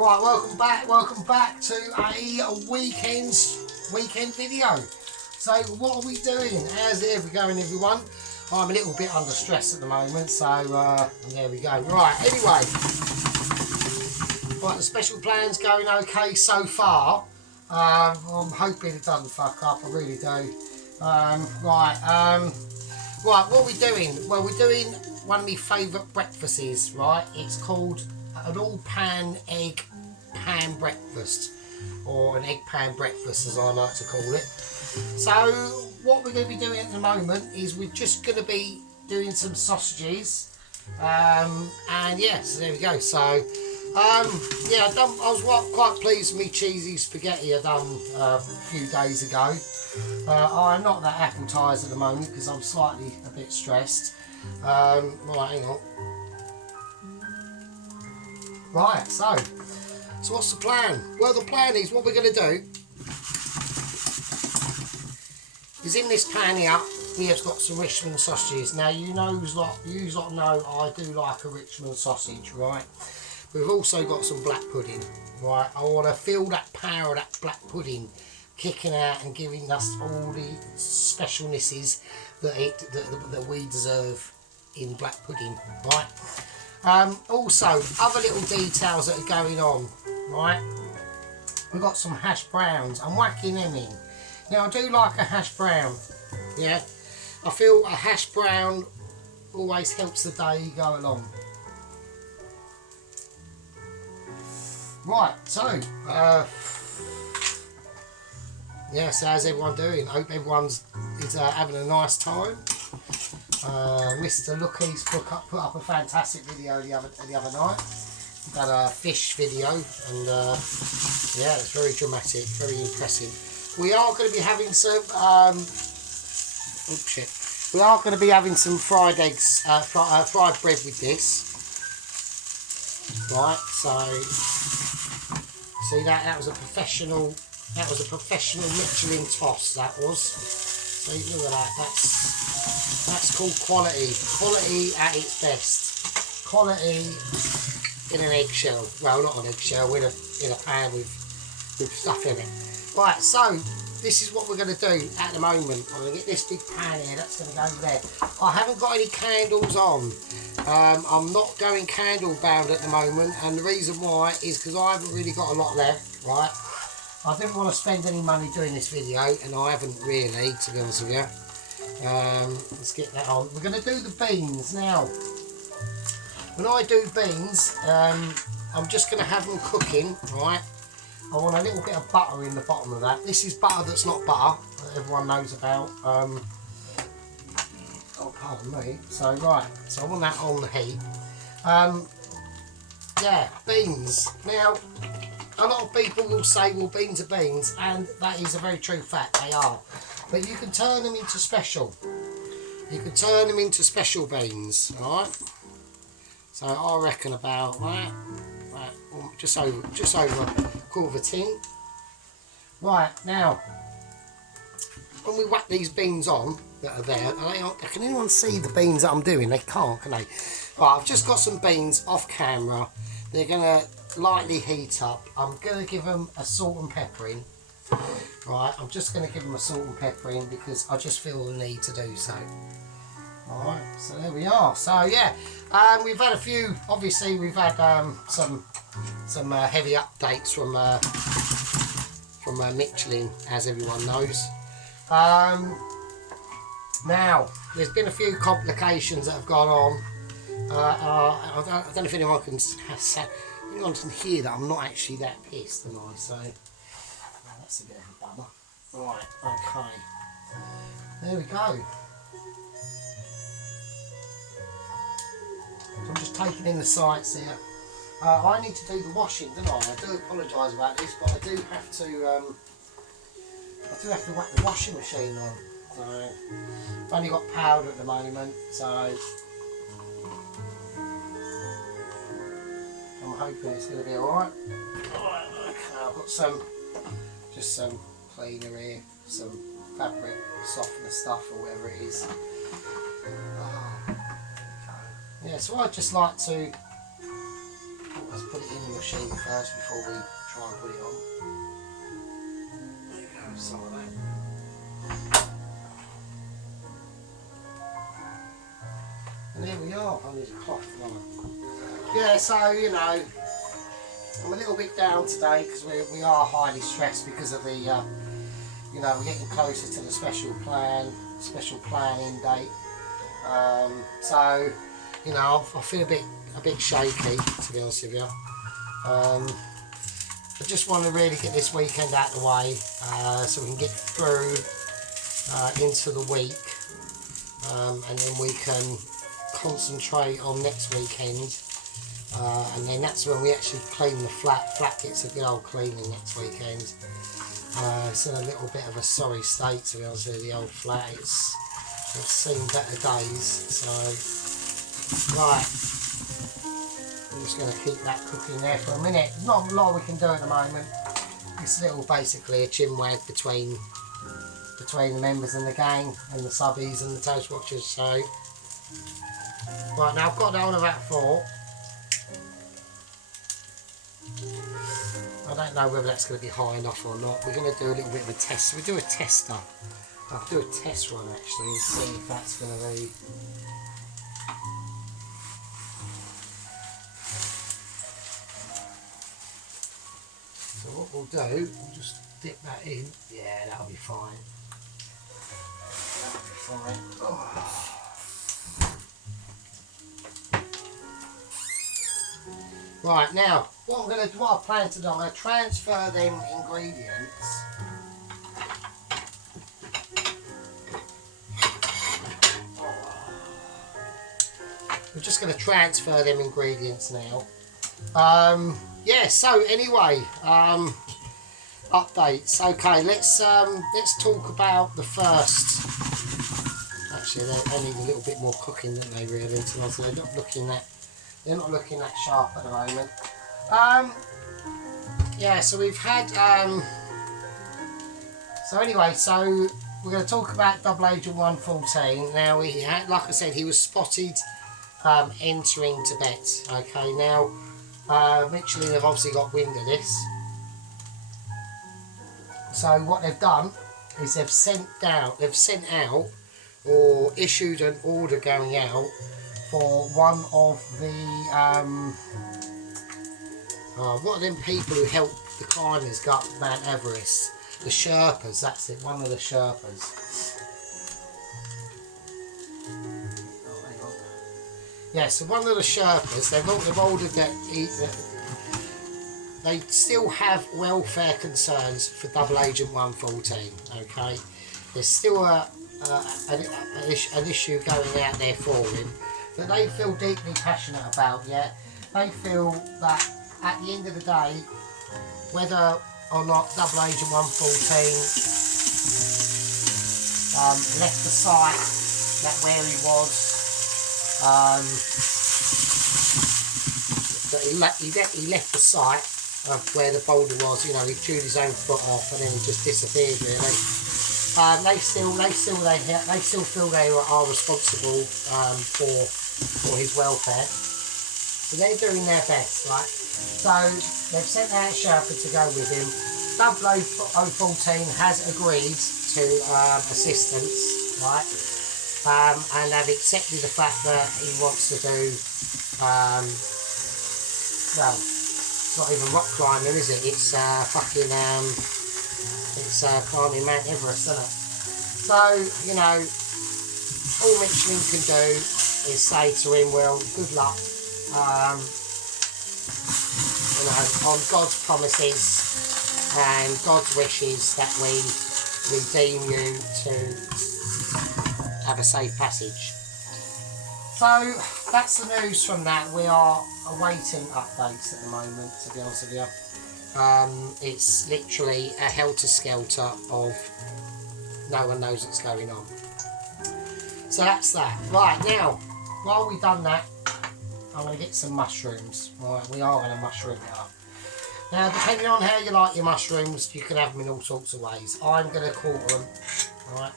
Right, welcome back to a weekend video. So what are we doing? How's it going, everyone? I'm a little bit under stress at the moment, so there we go. Right, anyway, right, the special plan's going okay so far. I'm hoping it doesn't fuck up, I really do. Right, what are we doing? Well, we're doing one of my favourite breakfasts, right? It's called an all-pan egg pan breakfast, or an egg pan breakfast as I like to call it. So what we're going to be doing at the moment is we're just going to be doing some sausages, and yeah, so there we go. So yeah, I was quite pleased with me cheesy spaghetti I done a few days ago. I'm not that appetised at the moment because I'm slightly a bit stressed. Right, hang on. Right, so what's the plan? Well, the plan is what we're going to do is in this pan here, we have got some Richmond sausages. Now, you lot know I do like a Richmond sausage, right? We've also got some black pudding, right? I want to feel that power of that black pudding kicking out and giving us all the specialnesses that we deserve in black pudding, right? Also, other little details that are going on, right? We've got some hash browns. I'm whacking them in. Now, I do like a hash brown, yeah? I feel a hash brown always helps the day you go along. Right, so, yeah, so how's everyone doing? Hope everyone's having a nice time. Mr. Lucky's put up a fantastic video the other night. Done a fish video, and yeah, it's very dramatic, very impressive. We are going to be having some We are going to be having some fried eggs, fried bread with this. Right, so see that was a professional. That was a professional Michelin toss. That was. So look at that. That's called quality. Quality at its best. Quality in an eggshell. Well, not an eggshell. In a pan with stuff in it. Right. So this is what we're going to do at the moment. I'm going to get this big pan here. That's going to go over there. I haven't got any candles on. I'm not going candle bound at the moment, and the reason why is because I haven't really got a lot left. Right. I didn't want to spend any money doing this video, and I haven't really, to be honest with you. Let's get that on. We're going to do the beans now. When I do beans, I'm just going to have them cooking, right? I want a little bit of butter in the bottom of that. This is butter that's not butter, that everyone knows about. Oh, pardon me. So, right, so I want that on the heat. Yeah, beans. Now, a lot of people will say, well, beans are beans, and that is a very true fact, they are. But you can turn them into special. You can turn them into special beans, alright? So I reckon about right, just over a quarter of a tin. Right, now, when we whack these beans on that are there, can anyone see the beans that I'm doing? They can't, can they? Right, I've just got some beans off camera. They're going to lightly heat up. I'm going to give them a salt and pepper in. Right, I'm just going to give them a salt and pepper in because I just feel the need to do so. Alright, so there we are. So yeah, we've had a few, obviously we've had some heavy updates from Michelin, as everyone knows. Now, there's been a few complications that have gone on. I don't know if anyone can hear that I'm not actually that pissed, am I? So that's a bit of a bummer. Right, okay. There we go. So I'm just taking in the sights here. I need to do the washing, don't I? I do apologise about this, but I do have to whack the washing machine on. So I've only got powder at the moment, so I'm hoping it's going to be alright. Alright, okay, I've got some cleaner here, some fabric softener stuff or whatever it is. Oh, okay. Yeah, so I'd just like to Let's put it in the machine first before we try and put it on. There you go, some of that. And there we are. I need a cloth, don't I? Yeah, so you know, I'm a little bit down today because we are highly stressed because of the, you know, we're getting closer to the special planning date. So, you know, I feel a bit shaky, to be honest with you. I just want to really get this weekend out of the way so we can get through into the week, and then we can concentrate on next weekend, and then that's when we actually clean the flat. Flat gets a good old cleaning next weekend. It's in a little bit of a sorry state, to be honest with you, the old flat. It's seen better days, so right, I'm just going to keep that cooking there for a minute. There's not a lot we can do at the moment. It's basically a chin wag between the members in the gang and the subbies and the toast watchers. So right, now I've got on about 4. I don't know whether that's going to be high enough or not. We're going to do a little bit of a test. We'll do a tester. I'll do a test run actually and see if that's going to be. So what we'll do, we'll just dip that in. Yeah, that'll be fine. That'll be fine. Oh. Right, now what I plan to do, I'm going to transfer them ingredients. We're just going to transfer them ingredients now. Yeah, so anyway, updates. Okay, let's talk about the first. Actually, they need a little bit more cooking, don't they, really? So they're not looking that sharp at the moment. Yeah, so we've had so anyway, so we're going to talk about Double Agent 114. Now, he had, like I said, he was spotted entering Tibet. Okay, now Michelin have obviously got wind of this. So what they've done is they've sent out or issued an order going out for one of the one of them people who help the climbers go up Mount Everest, the Sherpas. That's it, one of the Sherpas. Yeah, so one of the Sherpas, they've ordered that they still have welfare concerns for Double Agent 114. Okay, there's still an issue going out there for him that they feel deeply passionate about. Yeah, they feel that at the end of the day, whether or not Double Agent 114 left the site, that where he was, that he left the site of where the boulder was. You know, he chewed his own foot off and then he just disappeared. Really, they still feel they are responsible for his welfare. So they're doing their best, right? So they've sent out Sherpa to go with him. Double 014 has agreed to assistance, right? And they've accepted the fact that he wants to do, well, it's not even rock climbing, is it? It's fucking, it's climbing Mount Everest, isn't it? So, you know, all Michelin can do is say to him, well, good luck. You know, on God's promises and God's wishes that we deem you to have a safe passage. So that's the news from that. We are awaiting updates at the moment, to be honest with you. It's literally a helter-skelter of no one knows what's going on. So that's that. Right, now, while we've done that, I'm going to get some mushrooms. Right, we are going to mushroom it up. Now, depending on how you like your mushrooms, you can have them in all sorts of ways. I'm going to quarter them, right,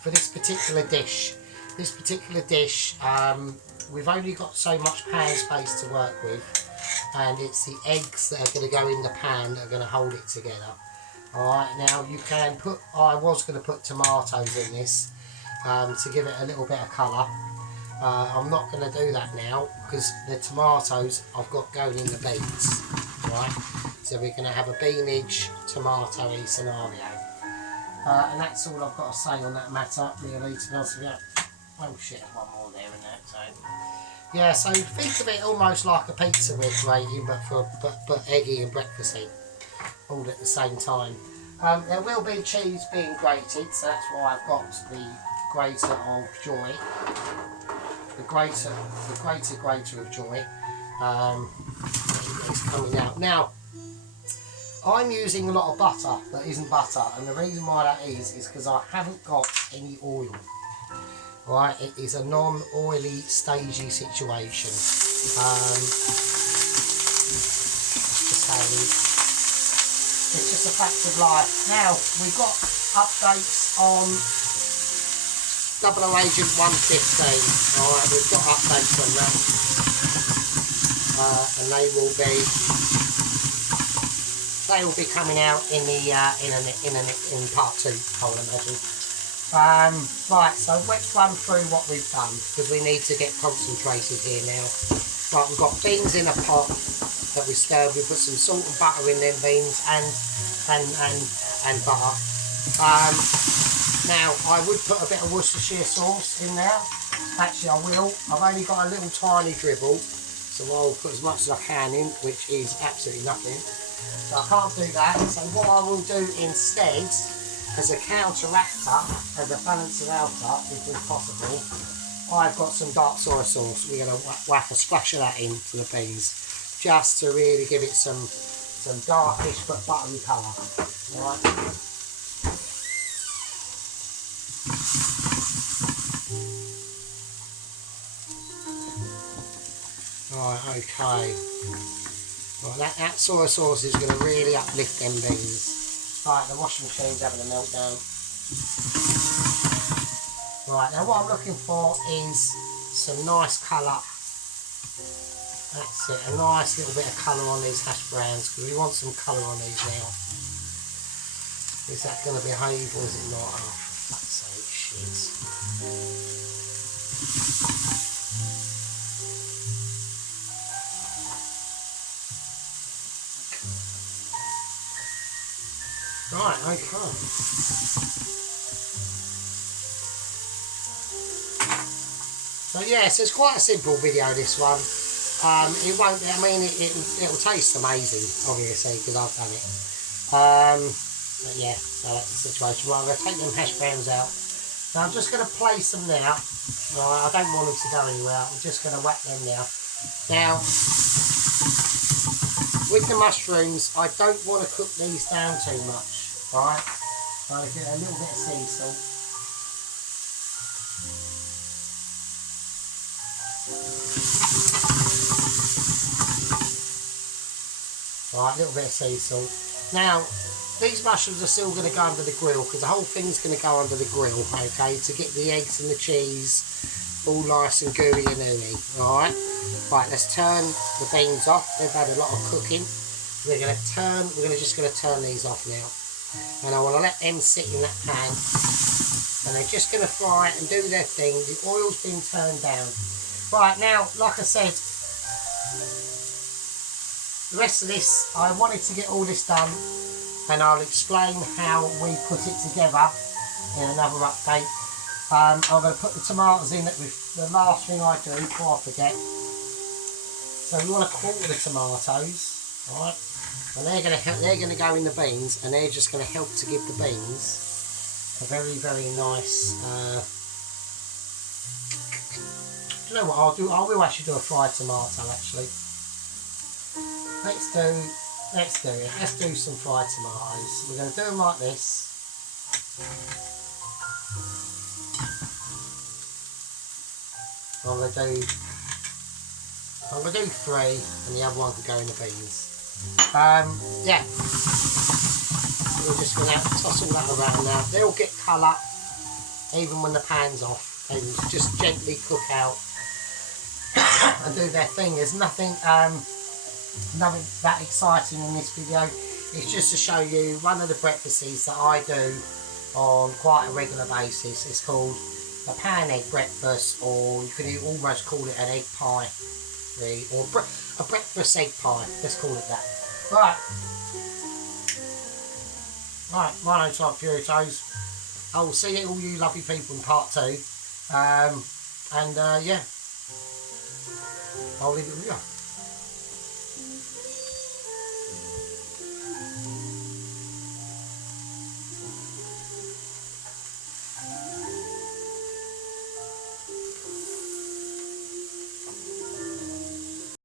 for this particular dish. This particular dish, we've only got so much pan space to work with. and it's the eggs that are going to go in the pan that are going to hold it together. Alright, now you can put, I was going to put tomatoes in this to give it a little bit of colour. I'm not going to do that now because the tomatoes I've got going in the beans. Right, so we're going to have a beanage tomatoey scenario. And that's all I've got to say on that matter, really, to be honest with you. Oh shit, there's one more there in that, so... Yeah, so think of it almost like a pizza we're creating, but eggy and breakfasty, all at the same time. There will be cheese being grated, so that's why I've got the grater of joy. The grater of joy. It's coming out. Now, I'm using a lot of butter that isn't butter, and the reason why that is because I haven't got any oil. Right, it is a non-oily, stagey situation. Just how it is. It's just a fact of life. Now, we've got updates on Double O Agent 115. Alright, we've got updates on that. And they will be coming out in the in part 2, I would imagine. Right, so let's run through what we've done because we need to get concentrated here now. Right, we've got beans in a pot that we stirred. We put some salt and butter in them beans and butter. Now I would put a bit of Worcestershire sauce in there. Actually, I will. I've only got a little tiny dribble, so I'll put as much as I can in, which is absolutely nothing. So I can't do that. So what I will do instead, as a counteractor, as a balancer outer, if it's possible, I've got some dark soy sauce. We're going to whack a splash of that into the beans, just to really give it some darkish but buttery colour. Right. Right, okay. Right, that soy sauce is going to really uplift them beans. Right, the washing machine's having a meltdown. Right, now what I'm looking for is some nice colour. That's it, a nice little bit of colour on these hash browns, because we want some colour on these now. Is that going to behave or is it not? Oh, for fuck's sake, shit. Right, okay. So yes, it's quite a simple video, this one. It won't, I mean, it'll taste amazing, obviously, because I've done it. But yeah, so that's the situation. Well, I'm going to take them hash browns out. Now I'm just going to place them now. Right, I don't want them to go anywhere. I'm just going to whack them now. Now, with the mushrooms, I don't want to cook these down too much. Right, so I get a little bit of sea salt. Right, a little bit of sea salt. Now, these mushrooms are still going to go under the grill because the whole thing's going to go under the grill, okay, to get the eggs and the cheese all nice and gooey and ooey. Alright, right, let's turn the beans off. They've had a lot of cooking. We're just going to turn these off now. And I want to let them sit in that pan, and they're just going to fry and do their thing. The oil's been turned down. Right, now, like I said, the rest of this, I wanted to get all this done, and I'll explain how we put it together in another update. I'm going to put the tomatoes in. The last thing I do before I forget. So we want to quarter the tomatoes, alright? And they're going to go in the beans, and they're just going to help to give the beans a very, very nice. Do you know what I'll do? I will actually do a fried tomato. Actually, let's do it. Let's do some fried tomatoes. We're going to do them like this. I'm going to do 3, and the other one can go in the beans. Yeah, we're just going to toss all that around now. They'll get colour even when the pan's off. They will just gently cook out and do their thing. There's nothing nothing that exciting in this video. It's just to show you one of the breakfasts that I do on quite a regular basis. It's called a pan egg breakfast, or you can almost call it an egg pie, really, or a breakfast egg pie. Let's call it that. Right, my name's like Puritos. I will see all you lovely people in part 2. Yeah, I'll leave it with you.